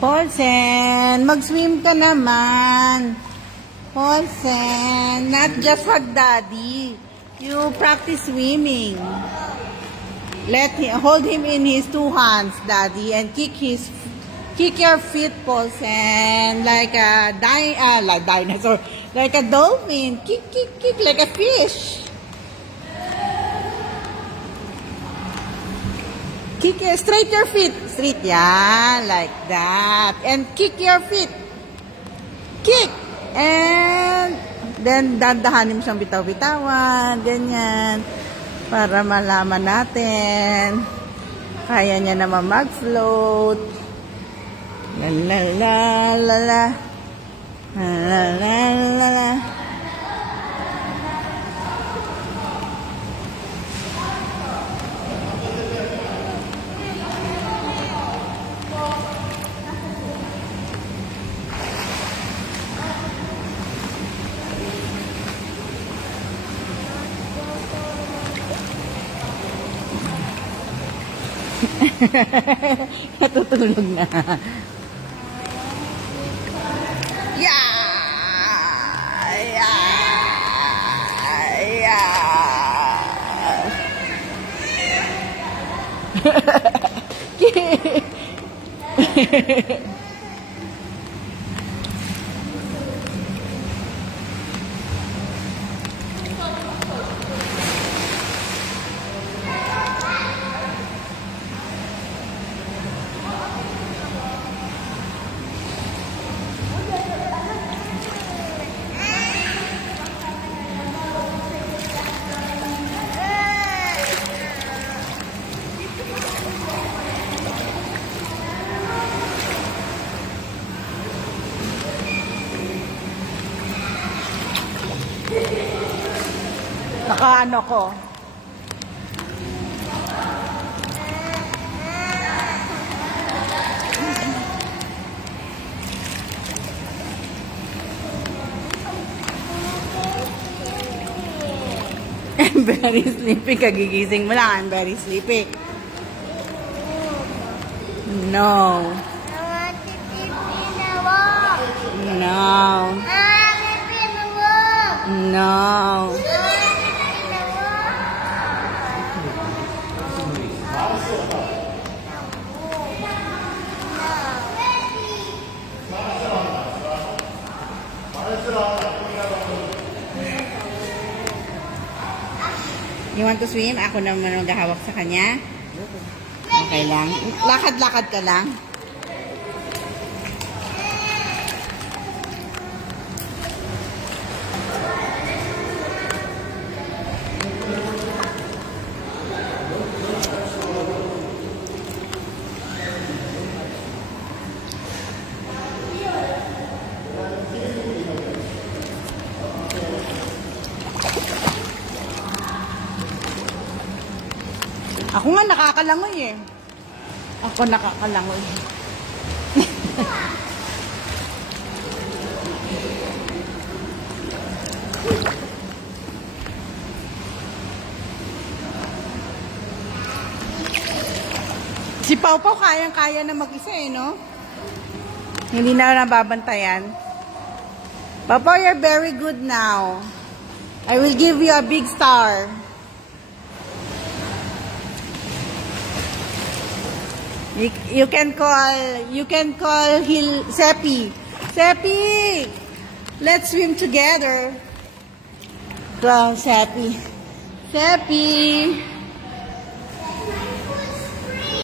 Paulsen, mag-swim ka naman. Paulsen, not just hug daddy. You practice swimming. Hold him in his 2 hands, daddy, and kick your feet, Paulsen, like a dinosaur, like a dolphin. Kick, like a fish. Straight your feet. Straight, yeah, like that. And kick your feet. Kick. And then, dandahanin mo siyang bitaw-bitawan. Ganyan. Para malaman natin. Kaya niya naman mag-float. La la la la la. La la la la. Natutulog na. Naka-ano ko. I'm very sleepy. Kagigising mo lang. I'm very sleepy. No. No. No. You want to swim? Ako naman maghahawak sa kanya. Okay lang. Lakad-lakad ka lang. Ako nga nakakalangoy eh. Ako nakakalangoy. Si Pau Pau kayang-kaya na mag-isa eh, no? Hindi na nababantayan. Pau Pau, you're very good now. I will give you a big star. You can call Seppi. Seppi, let's swim together. Well, Seppi.